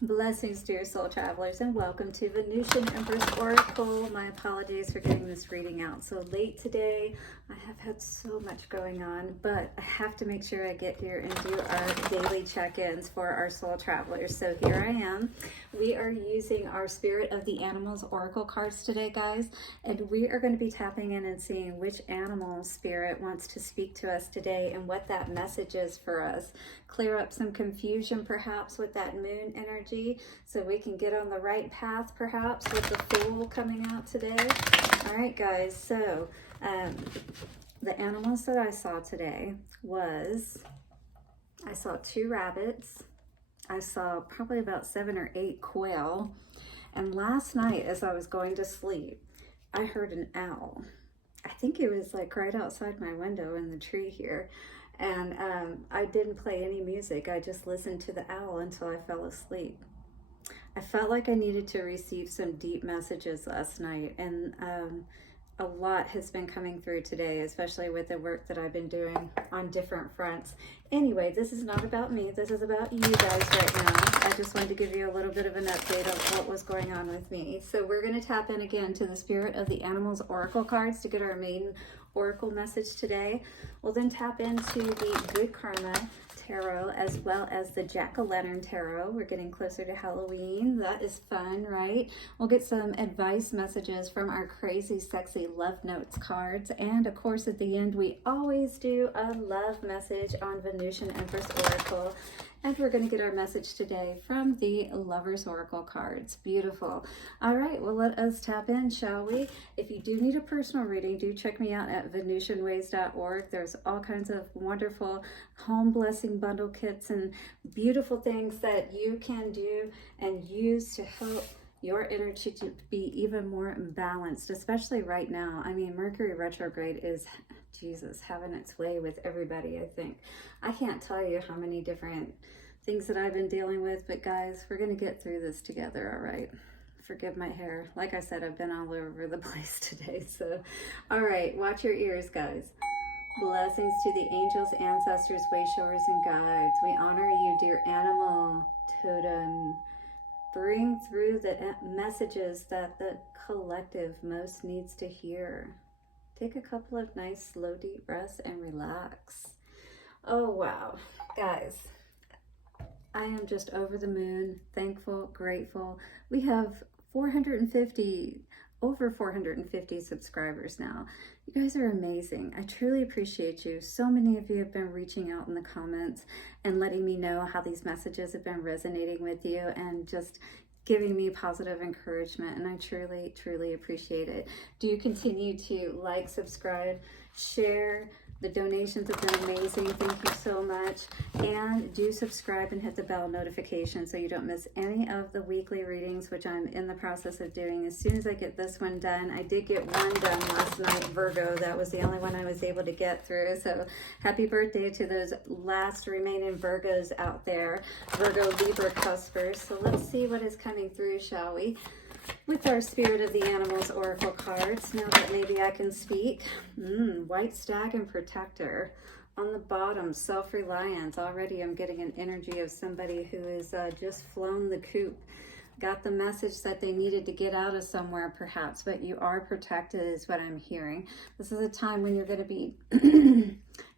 Blessings, dear soul travelers, and welcome to Venusian Empress Oracle. My apologies for getting this reading out so late today. I have had so much going on, but I have to make sure I get here and do our daily check-ins for our soul travelers. So here I am. We are using our Spirit of the Animals Oracle cards today, guys, and we are going to be tapping in and seeing which animal spirit wants to speak to us today and what that message is for us. Clear up some confusion perhaps with that moon energy so we can get on the right path perhaps with the Fool coming out today. All right, guys, so the animals that I saw today was, I saw 2 rabbits, I saw probably about 7 or 8 quail, and last night as I was going to sleep, I heard an owl. I think it was like right outside my window in the tree here. And I didn't play any music. I just listened to the owl until I fell asleep. I felt like I needed to receive some deep messages last night, and a lot has been coming through today, especially with the work that I've been doing on different fronts. Anyway, this is not about me. This is about you guys right now. I just wanted to give you a little bit of an update of what was going on with me. So we're going to tap in again to the Spirit of the Animals Oracle cards to get our main Oracle message today. We'll then tap into the Good Karma Tarot as well as the Jack-o'-lantern Tarot. We're getting closer to Halloween. That is fun, right? We'll get some advice messages from our Crazy Sexy Love Notes cards. And of course, at the end, we always do a love message on Venusian Empress Oracle. And we're going to get our message today from the Lovers Oracle cards. Beautiful. All right, well, let us tap in, shall we? If you do need a personal reading, do check me out at venusianways.org. There's all kinds of wonderful home blessing bundle kits and beautiful things that you can do and use to help your energy to be even more balanced, especially right now. I mean, Mercury retrograde is, Jesus, having its way with everybody, I think. I can't tell you how many different things that I've been dealing with, but guys, we're going to get through this together, all right? Forgive my hair. Like I said, I've been all over the place today, so all right, watch your ears, guys. Blessings to the angels, ancestors, wayshowers, and guides. We honor you, dear animal totem. Bring through the messages that the collective most needs to hear. Take a couple of nice, slow, deep breaths and relax. Oh, wow. Guys, I am just over the moon, thankful, grateful. We have over 450 subscribers now. You guys are amazing. I truly appreciate you. So many of you have been reaching out in the comments and letting me know how these messages have been resonating with you and just giving me positive encouragement, and I truly, truly appreciate it. Do you continue to like, subscribe, share? The donations have been amazing. Thank you so much. And do subscribe and hit the bell notification so you don't miss any of the weekly readings, which I'm in the process of doing. As soon as I get this one done, I did get one done last night, Virgo. That was the only one I was able to get through. So happy birthday to those last remaining Virgos out there, Virgo Libra cuspers. So let's see what is coming through, shall we? With our Spirit of the Animals Oracle cards, now that maybe I can speak. White Stag and Protector. On the bottom, Self-Reliance. Already I'm getting an energy of somebody who has just flown the coop. Got the message that they needed to get out of somewhere perhaps, but you are protected is what I'm hearing. This is a time when you're going to be,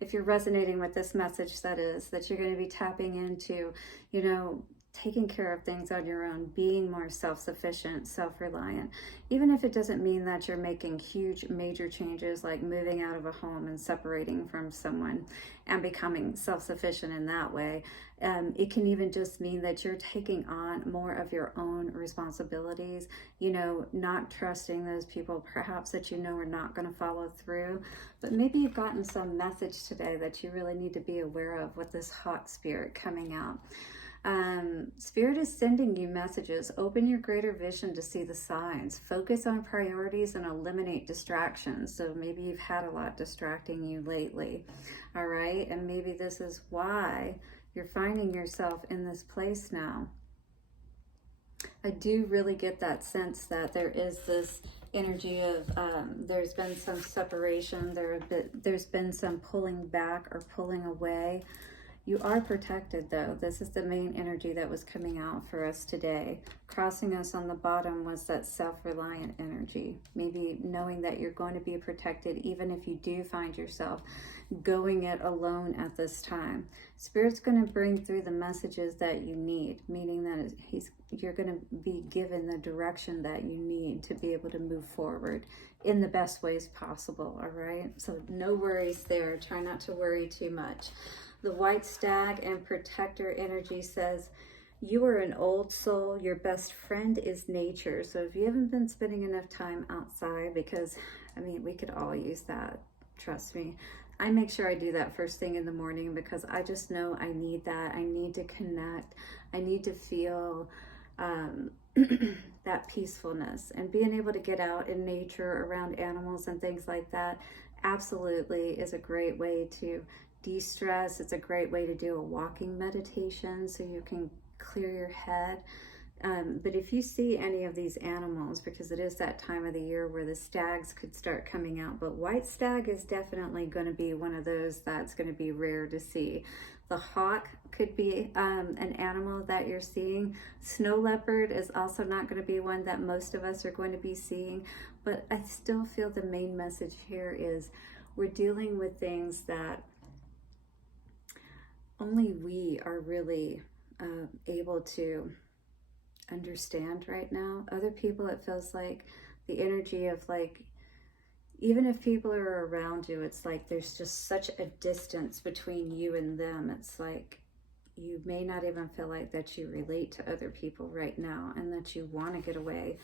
if you're resonating with this message, that you're going to be tapping into, you know, taking care of things on your own, being more self-sufficient, self-reliant, even if it doesn't mean that you're making huge major changes like moving out of a home and separating from someone and becoming self-sufficient in that way. It can even just mean that you're taking on more of your own responsibilities, you know, not trusting those people perhaps that you know are not going to follow through. But maybe you've gotten some message today that you really need to be aware of with this hot spirit coming out. Spirit is sending you messages. Open your greater vision to see the signs. Focus on priorities and eliminate distractions. So maybe you've had a lot distracting you lately. All right. And maybe this is why you're finding yourself in this place now. I do really get that sense that there is this energy of there's been some separation. There's been some pulling back or pulling away. You are protected though. This is the main energy that was coming out for us today. Crossing us on the bottom was that self-reliant energy. Maybe knowing that you're going to be protected even if you do find yourself going it alone at this time. Spirit's going to bring through the messages that you need, meaning that you're going to be given the direction that you need to be able to move forward in the best ways possible, all right? So no worries there. Try not to worry too much. The white stag and protector energy says, you are an old soul. Your best friend is nature. So if you haven't been spending enough time outside, because, I mean, we could all use that, trust me. I make sure I do that first thing in the morning because I just know I need that. I need to connect. I need to feel that peacefulness, and being able to get out in nature around animals and things like that absolutely is a great way to de-stress. It's a great way to do a walking meditation so you can clear your head. But if you see any of these animals, because it is that time of the year where the stags could start coming out, but white stag is definitely going to be one of those that's going to be rare to see. The hawk could be an animal that you're seeing. Snow leopard is also not going to be one that most of us are going to be seeing, but I still feel the main message here is we're dealing with things that only we are really able to understand right now. Other people, it feels like the energy of like, even if people are around you, it's like there's just such a distance between you and them. It's like you may not even feel like that you relate to other people right now, and that you want to get away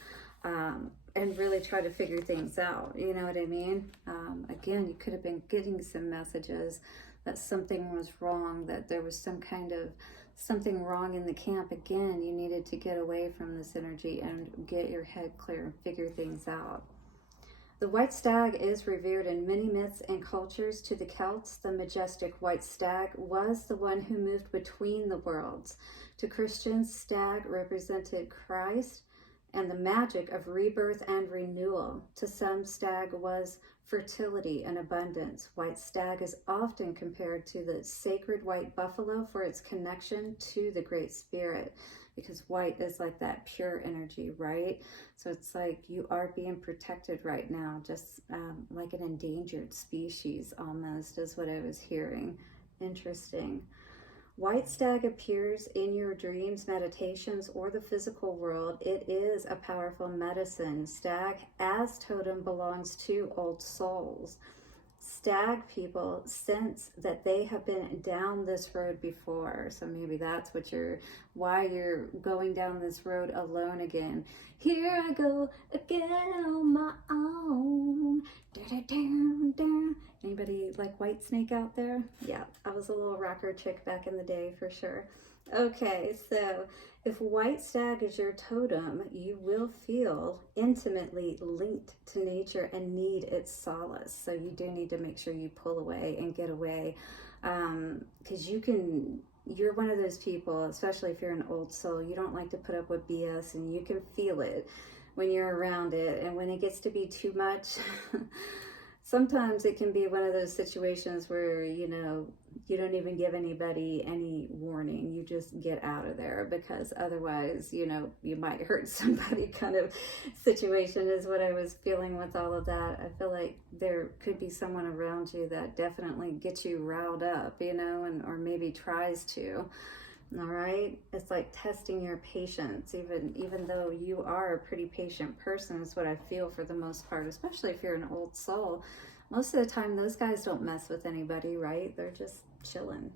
and really try to figure things out. You know what I mean? Again, you could have been getting some messages that something was wrong, that there was some kind of something wrong in the camp. Again, you needed to get away from this energy and get your head clear and figure things out. The white stag is revered in many myths and cultures. To the Celts, the majestic white stag was the one who moved between the worlds. To Christians, stag represented Christ and the magic of rebirth and renewal. To some, stag was fertility and abundance. White stag is often compared to the sacred white buffalo for its connection to the Great Spirit, because white is like that pure energy, right? So it's like you are being protected right now, just like an endangered species almost is what I was hearing. Interesting. White stag appears in your dreams, meditations, or the physical world. It is a powerful medicine. Stag as totem belongs to old souls. Stag people sense that they have been down this road before. So maybe that's why you're going down this road alone again. Here I go again on my own. Anybody like Whitesnake out there? Yeah, I was a little rocker chick back in the day for sure. Okay, so if white stag is your totem, you will feel intimately linked to nature and need its solace. So you do need to make sure you pull away and get away, because you're one of those people, especially if you're an old soul, you don't like to put up with BS, and you can feel it when you're around it. And when it gets to be too much, sometimes it can be one of those situations where, you don't even give anybody any warning. You just get out of there, because otherwise, you might hurt somebody kind of situation is what I was feeling with all of that. I feel like there could be someone around you that definitely gets you riled up, or maybe tries to. All right, it's like testing your patience, even though you are a pretty patient person, is what I feel for the most part, especially if you're an old soul. Most of the time, those guys don't mess with anybody, right? They're just chilling.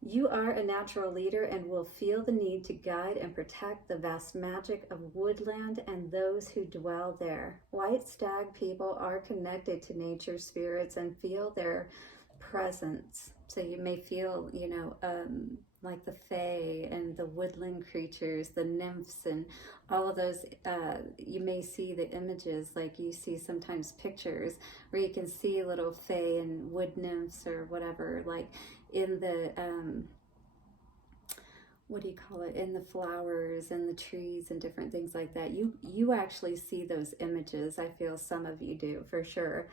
You are a natural leader and will feel the need to guide and protect the vast magic of woodland and those who dwell there. White stag people are connected to nature spirits and feel their presence. So you may feel, like the fae and the woodland creatures, the nymphs and all of those. You may see the images, like you see sometimes pictures where you can see little fae and wood nymphs or whatever, like in the what do you call it, in the flowers and the trees and different things like that. You actually see those images. I feel some of you do for sure,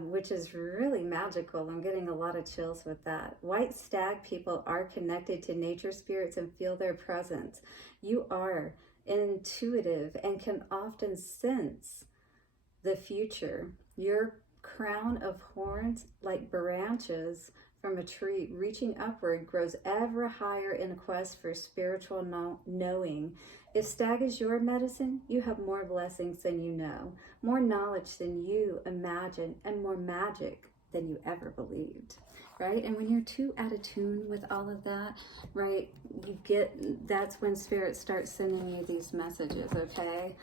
which is really magical. I'm getting a lot of chills with that. White stag people are connected to nature spirits and feel their presence. You are intuitive and can often sense the future. Your crown of horns, like branches from a tree reaching upward, grows ever higher in a quest for spiritual knowing. If stag is your medicine, you have more blessings than you know, more knowledge than you imagine, and more magic than you ever believed, right? And when you're too out of tune with all of that, right, that's when spirit starts sending you these messages, okay?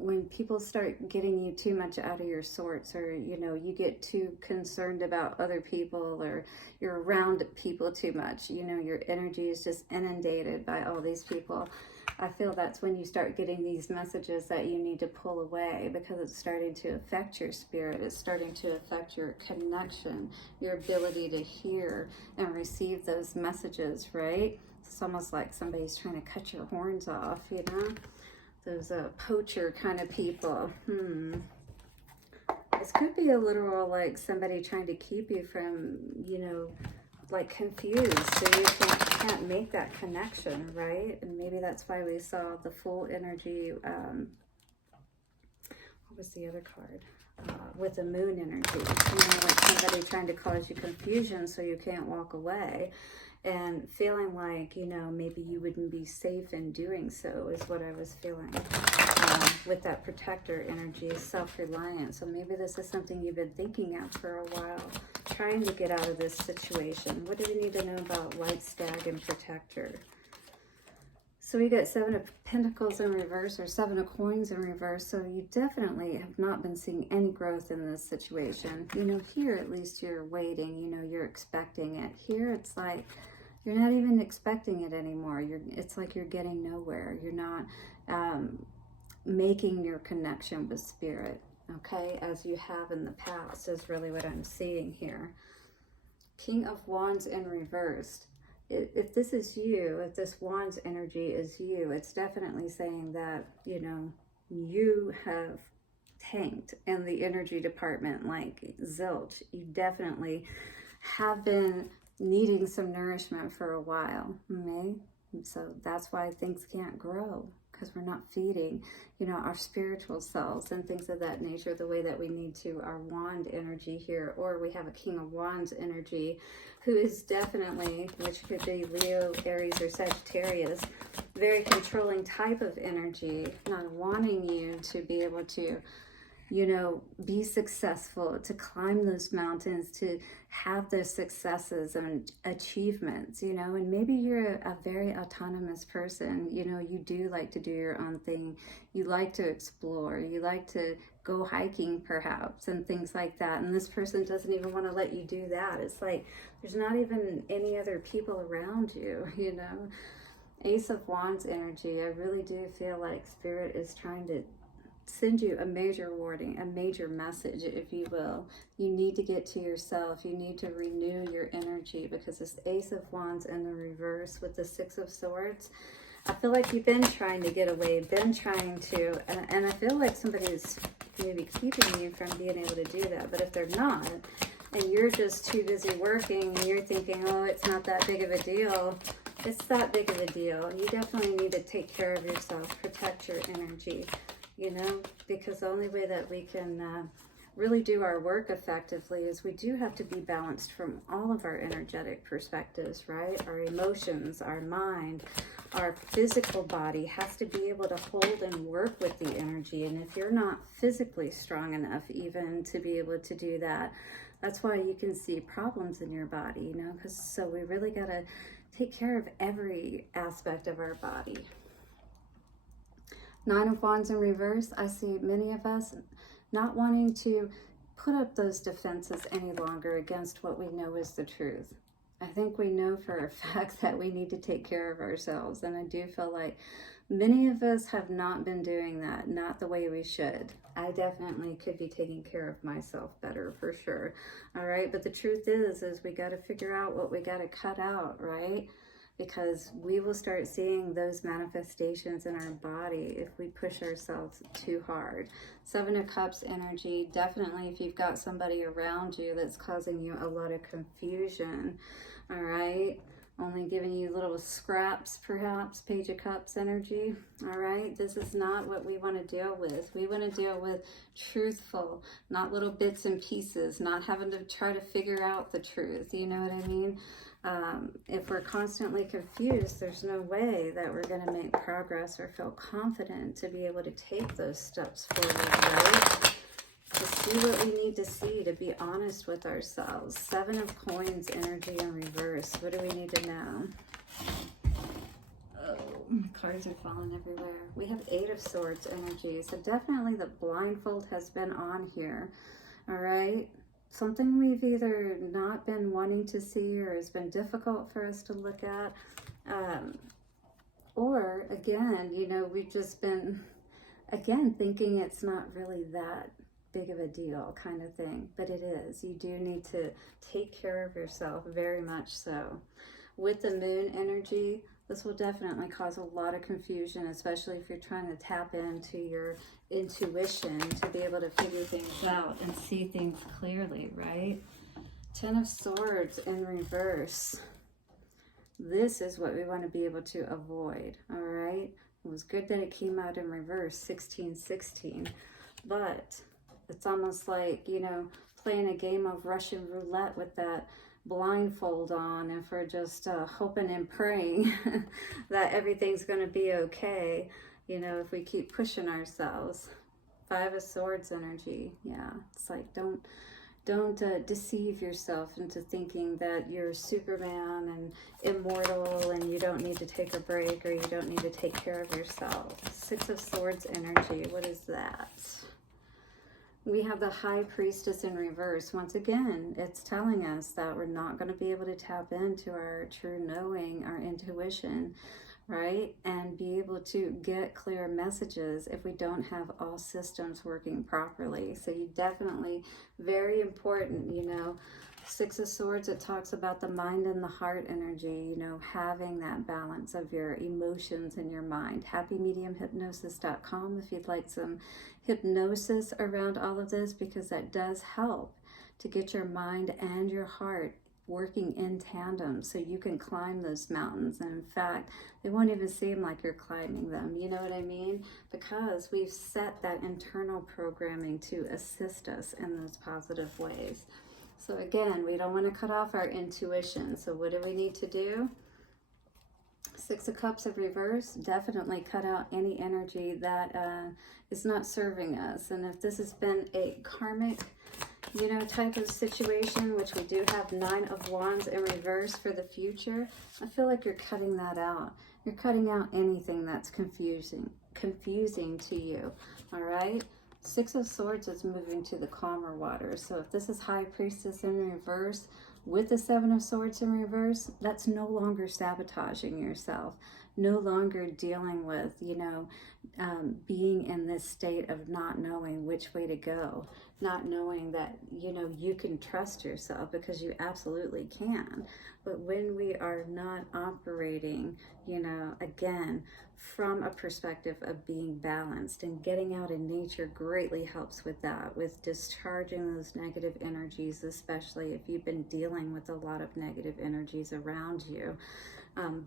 When people start getting you too much out of your sorts, or you get too concerned about other people, or you're around people too much, your energy is just inundated by all these people. I feel that's when you start getting these messages that you need to pull away, because it's starting to affect your spirit. It's starting to affect your connection, your ability to hear and receive those messages, right? It's almost like somebody's trying to cut your horns off, those poacher kind of people. This could be a literal, like, somebody trying to keep you from, like, confused, so you can't make that connection, right? And maybe that's why we saw the full energy, what was the other card? With the moon energy, like somebody trying to cause you confusion so you can't walk away. And feeling like, maybe you wouldn't be safe in doing so is what I was feeling with that protector energy, self-reliance. So maybe this is something you've been thinking of for a while, trying to get out of this situation. What do we need to know about white stag and protector? So we got 7 of Pentacles in reverse, or 7 of Coins in reverse. So you definitely have not been seeing any growth in this situation. Here at least you're waiting, you're expecting it. Here it's like you're not even expecting it anymore. It's like you're getting nowhere. You're not making your connection with spirit, okay, as you have in the past, is really what I'm seeing here. King of Wands in reversed. If this is you, if this Wands energy is you, it's definitely saying that, you have tanked in the energy department like zilch. You definitely have been needing some nourishment for a while, okay? So that's why things can't grow, because we're not feeding, our spiritual selves and things of that nature the way that we need to. Our wand energy here, or we have a King of Wands energy who is definitely, which could be Leo, Aries, or Sagittarius, very controlling type of energy, not wanting you to be able to, be successful, to climb those mountains, to have those successes and achievements, and maybe you're a very autonomous person, you do like to do your own thing, you like to explore, you like to go hiking perhaps, and things like that, and this person doesn't even want to let you do that. It's like there's not even any other people around you, Ace of Wands energy. I really do feel like spirit is trying to send you a major warning, a major message, if you will. You need to get to yourself. You need to renew your energy, because this Ace of Wands in the reverse with the 6 of Swords, I feel like you've been trying to get away, been trying to, and I feel like somebody's maybe keeping you from being able to do that. But if they're not, and you're just too busy working, and you're thinking, oh, it's not that big of a deal, it's that big of a deal. You definitely need to take care of yourself, protect your energy, because the only way that we can really do our work effectively is we do have to be balanced from all of our energetic perspectives, right? Our emotions, our mind, our physical body has to be able to hold and work with the energy. And if you're not physically strong enough even to be able to do that, that's why you can see problems in your body, because so we really got to take care of every aspect of our body. 9 of Wands in reverse. I see many of us not wanting to put up those defenses any longer against what we know is the truth. I think we know for a fact that we need to take care of ourselves, and I do feel like many of us have not been doing that, not the way we should. I definitely could be taking care of myself better, for sure. All right, but the truth is we got to figure out what we got to cut out, right? because we will start seeing those manifestations in our body if we push ourselves too hard. Seven of Cups energy, definitely if you've got somebody around you that's causing you a lot of confusion, all right? Only giving you little scraps, perhaps. Page of Cups energy, all right? This is not what we want to deal with. We want to deal with truthful, not little bits and pieces, not having to try to figure out the truth, you know what I mean? If we're constantly confused, there's no way that we're going to make progress or feel confident to be able to take those steps forward, right? To see what we need to see, to be honest with ourselves. Seven of Coins energy in reverse. What do we need to know? Oh, cards are falling everywhere. We have Eight of Swords energy. So definitely the blindfold has been on here. All right. Something we've either not been wanting to see or has been difficult for us to look at. Or again, you know, we've just been, again, thinking it's not really that big of a deal kind of thing, but it is. You do need to take care of yourself, very much so. With the Moon energy, this will definitely cause a lot of confusion, especially if you're trying to tap into your intuition to be able to figure things out and see things clearly, right? Ten of Swords in reverse. This is what we want to be able to avoid, all right? It was good that it came out in reverse, 1616, but it's almost like, you know, playing a game of Russian roulette with that blindfold on, if we're just hoping and praying that everything's going to be okay, you know, if we keep pushing ourselves. Five of Swords energy. Yeah, it's like don't deceive yourself into thinking that you're Superman and immortal and you don't need to take a break or you don't need to take care of yourself. Six of Swords energy. What is that? We have the High Priestess in reverse. Once again, it's telling us that we're not going to be able to tap into our true knowing, our intuition, right? And be able to get clear messages if we don't have all systems working properly. So you definitely, very important, you know, Six of Swords, it talks about the mind and the heart energy, you know, having that balance of your emotions in your mind. happymediumhypnosis.com if you'd like some hypnosis around all of this, because that does help to get your mind and your heart working in tandem so you can climb those mountains. And in fact, they won't even seem like you're climbing them, you know what I mean? Because we've set that internal programming to assist us in those positive ways. So again, we don't want to cut off our intuition. So what do we need to do? Six of Cups of reverse, definitely cut out any energy that is not serving us. And if this has been a karmic, you know, type of situation, which we do have Nine of Wands in reverse for the future, I feel like you're cutting that out. You're cutting out anything that's confusing to you, all right? Six of Swords is moving to the calmer waters. So if this is High Priestess in reverse with the Seven of Swords in reverse, that's no longer sabotaging yourself, no longer dealing with, you know, being in this state of not knowing which way to go, not knowing that, you know, you can trust yourself, because you absolutely can. But when we are not operating, you know, again, from a perspective of being balanced, and getting out in nature greatly helps with that, with discharging those negative energies, especially if you've been dealing with a lot of negative energies around you.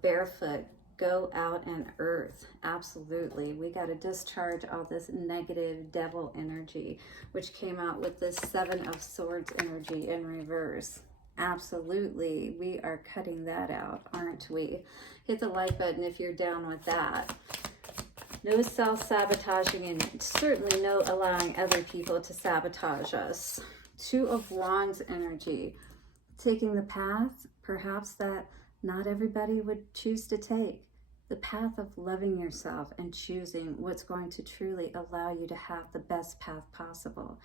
Barefoot, go out and earth. Absolutely. We got to discharge all this negative devil energy, which came out with this Seven of Swords energy in reverse. Absolutely. We are cutting that out, aren't we? Hit the like button if you're down with that. No self-sabotaging, and certainly no allowing other people to sabotage us. Two of Wands energy. Taking the path, perhaps, that not everybody would choose to take. The path of loving yourself and choosing what's going to truly allow you to have the best path possible.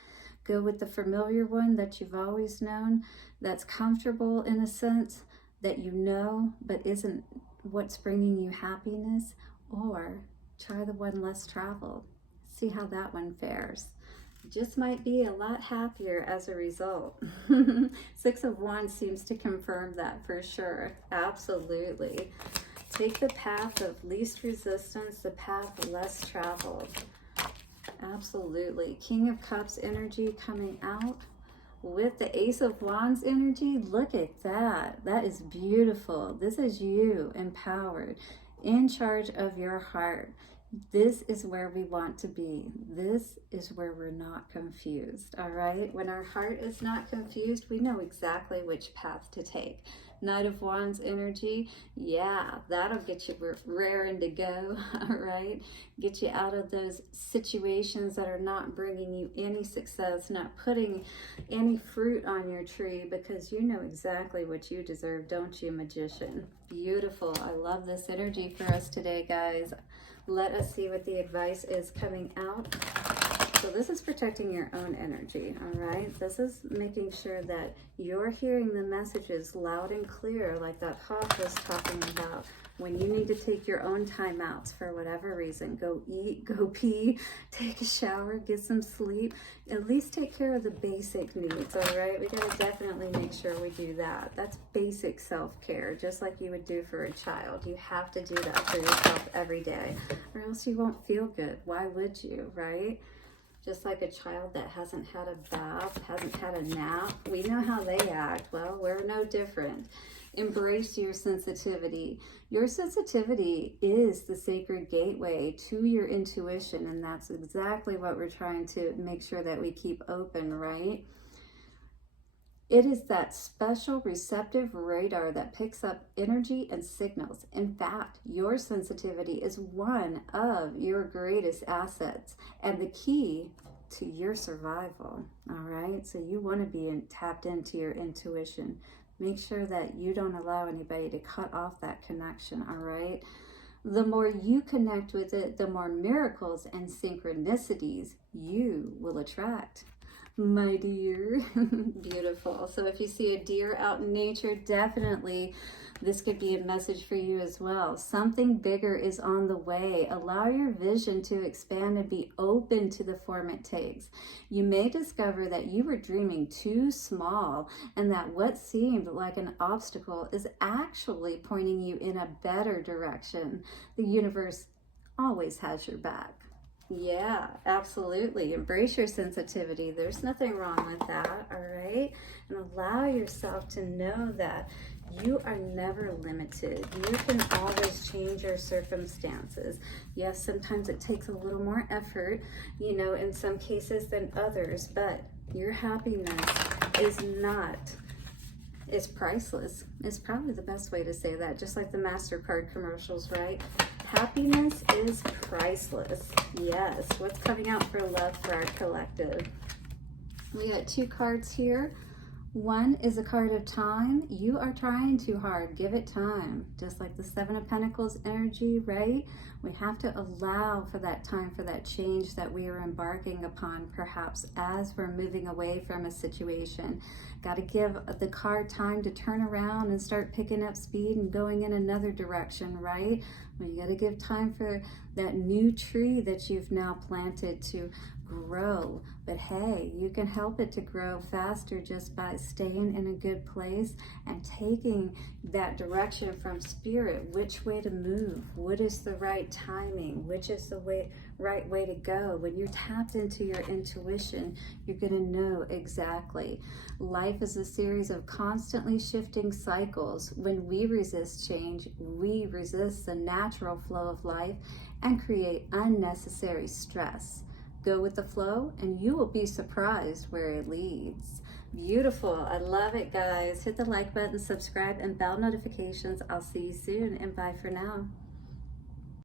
Go with the familiar one that you've always known, that's comfortable in a sense, that you know, but isn't what's bringing you happiness. Or try the one less traveled. See how that one fares. You just might be a lot happier as a result. Six of Wands seems to confirm that for sure. Absolutely. Take the path of least resistance, the path less traveled. Absolutely. King of Cups energy coming out with the Ace of Wands energy. Look at that. That is beautiful. This is you, empowered, in charge of your heart. This is where we want to be. This is where we're not confused, all right? When our heart is not confused, we know exactly which path to take. Knight of Wands energy, yeah, that'll get you raring to go, all right? Get you out of those situations that are not bringing you any success, not putting any fruit on your tree, because you know exactly what you deserve, don't you, Magician? Beautiful. I love this energy for us today, guys. Let us see what the advice is coming out. So this is protecting your own energy, all right? This is making sure that you're hearing the messages loud and clear, like that hawk was talking about. When you need to take your own time outs for whatever reason, go eat, go pee, take a shower, get some sleep, at least take care of the basic needs, all right? We gotta definitely make sure we do that. That's basic self-care, just like you would do for a child. You have to do that for yourself every day, or else you won't feel good. Why would you, right? Just like a child that hasn't had a bath, hasn't had a nap, we know how they act. Well, we're no different. Embrace your sensitivity. Your sensitivity is the sacred gateway to your intuition, and that's exactly what we're trying to make sure that we keep open, right? It is that special receptive radar that picks up energy and signals. In fact, your sensitivity is one of your greatest assets and the key to your survival, all right? So you want to be tapped into your intuition. Make sure that you don't allow anybody to cut off that connection, all right? The more you connect with it, the more miracles and synchronicities you will attract. My dear. Beautiful. So if you see a deer out in nature, definitely this could be a message for you as well. Something bigger is on the way. Allow your vision to expand and be open to the form it takes. You may discover that you were dreaming too small and that what seemed like an obstacle is actually pointing you in a better direction. The universe always has your back. Yeah, absolutely. Embrace your sensitivity. There's nothing wrong with that, all right? And allow yourself to know that you are never limited. You can always change your circumstances. Yes, sometimes it takes a little more effort, you know, in some cases than others, but your happiness is priceless. It's probably the best way to say that, just like the MasterCard commercials, right? Happiness is priceless. Yes. What's coming out for love for our collective? We got two cards here. One is a card of time. You are trying too hard. Give it time. Just like the Seven of Pentacles energy, right? We have to allow for that time, for that change that we are embarking upon, perhaps as we're moving away from a situation. Got to give the card time to turn around and start picking up speed and going in another direction, right? Well, you got to give time for that new tree that you've now planted to grow. But hey, you can help it to grow faster just by staying in a good place and taking that direction from spirit. Which way to move? What is the right timing? Which is the right way to go? When you're tapped into your intuition, you're going to know exactly. Life is a series of constantly shifting cycles. When we resist change, we resist the natural flow of life and create unnecessary stress. Go with the flow and you will be surprised where it leads. Beautiful. I love it, guys. Hit the like button, subscribe, and bell notifications. I'll see you soon, and bye for now.